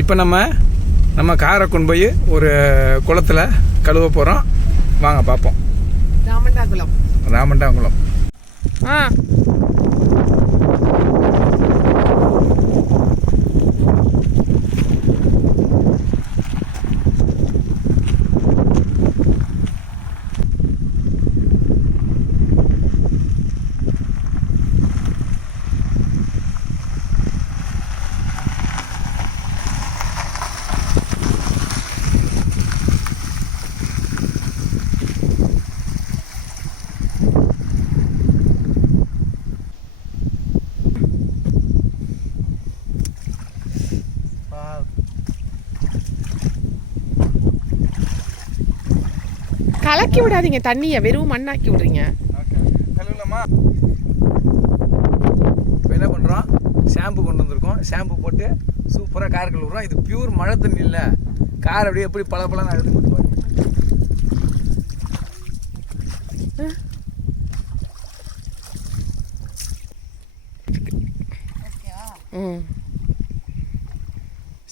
இப்போ நம்ம காரை கொண்டு போய் ஒரு குளத்தில் கழுவ போகிறோம். வாங்க பார்ப்போம். ராமண்டாங்குளம். கலக்கி விடாதீங்க, தண்ணியை வெறும் மண்ணாக்கி விடுறீங்க. என்ன பண்ணுறோம், ஷாம்பு கொண்டு வந்திருக்கோம். ஷாம்பு போட்டு சூப்பராக கார் கழுவுறோம். இது பியூர் மழை தண்ணி இல்லை. கார் அப்படியே எப்படி பல அழுது கொடுத்துருவாங்க.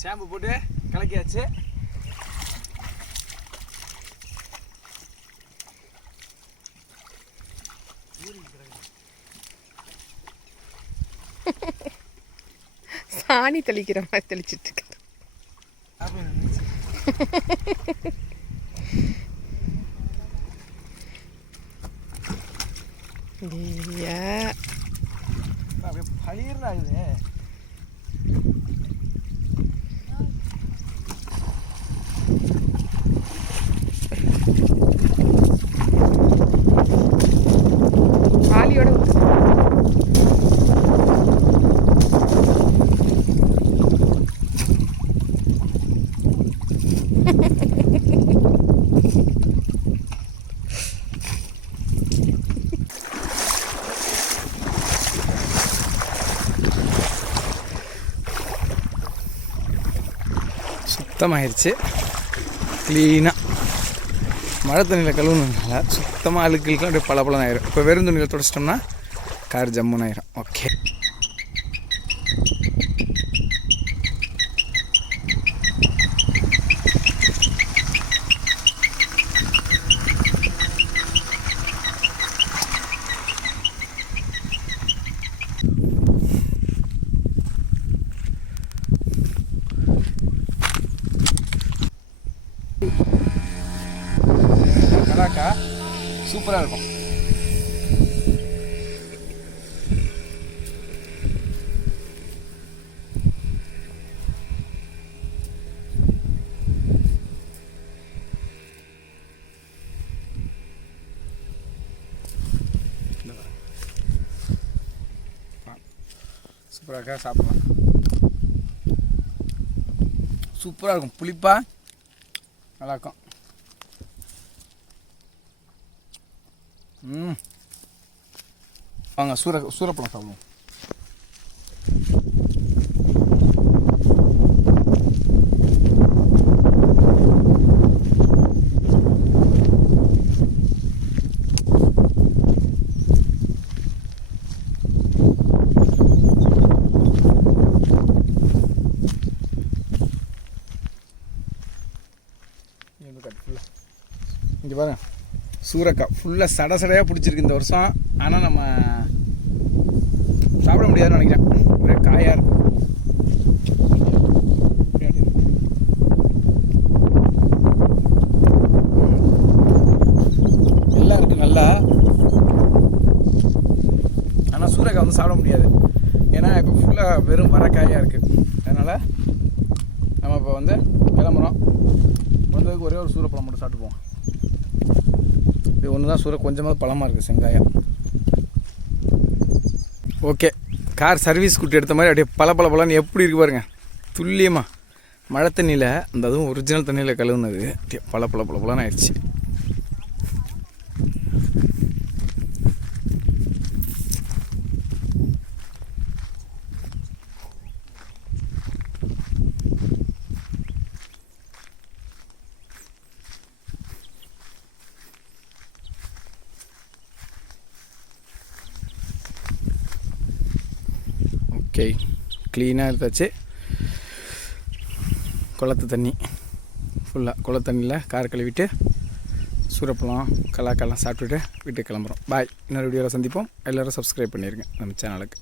ஷாம்பு போட்டு கலக்கியாச்சு. சாணி தெளிக்கிற மாதிரி தெளிச்சிட்டு இருக்காரு. பளிர்னாகுது. வாலியோட சுத்தமாகிடுச்சு. க்ளீனாக மழை தண்ணியில் கழுவுனதுனால சுத்தமாக அழுக்குலாம் அப்படியே பளபளன்னு ஆயிரும். இப்போ வெறும் துணியில் துடைச்சிட்டோம்னா கார் ஜம்முன்னு ஆயிரும். ஓகே, கலாக்கா சூப்பராக இருக்கும். சூப்பராக சாப்பிடலாம். சூப்பராக இருக்கும், புளிப்பா நல்லாயிருக்கும். வாங்க சூரப்பழம் சாப்பிடுவோம். இங்கே பாருங்க, சூரக்காய் ஃபுல்லாக சடையாக பிடிச்சிருக்கு இந்த வருஷம். ஆனால் நம்ம சாப்பிட முடியாதுன்னு நினைக்கிறேன், ஒரே காயாக இருக்கும். நல்லா இருக்குது நல்லா. ஆனால் சூரக்காய் வந்து சாப்பிட முடியாது, ஏன்னா இப்போ ஃபுல்லாக வெறும் வரக்காயாக இருக்குது. அதனால் நம்ம இப்போ வந்து கிளம்புறோம். வந்ததுக்கு ஒரே ஒரு சூரப்பழம் மட்டும் சாப்பிட்டுப்போம். இது ஒன்று தான் சூற கொஞ்சமாக பழமாக இருக்குது, செங்காயம். ஓகே, கார் சர்வீஸ் கூட்டி எடுத்த மாதிரி அப்படியே பழன்னு எப்படி இருக்கு பாருங்க. துல்லியமாக மழை தண்ணியில், அந்த அதுவும் ஒரிஜினல் தண்ணியில் கழுவுனது பழன்னு ஆயிடுச்சு. ஓகே, க்ளீனாக எடுத்தாச்சு. குளத்து தண்ணி ஃபுல்லாக குளத்து தண்ணியில் கார் கழுவிட்டு சூரப்பழம் கலாக்கெல்லாம் சாப்பிட்டுட்டு வீட்டுக்கு கிளம்புறோம். பாய். இன்னொரு வீடியோவில் சந்திப்போம். எல்லோரும் சப்ஸ்கிரைப் பண்ணிடுங்க நம்ம சேனலுக்கு.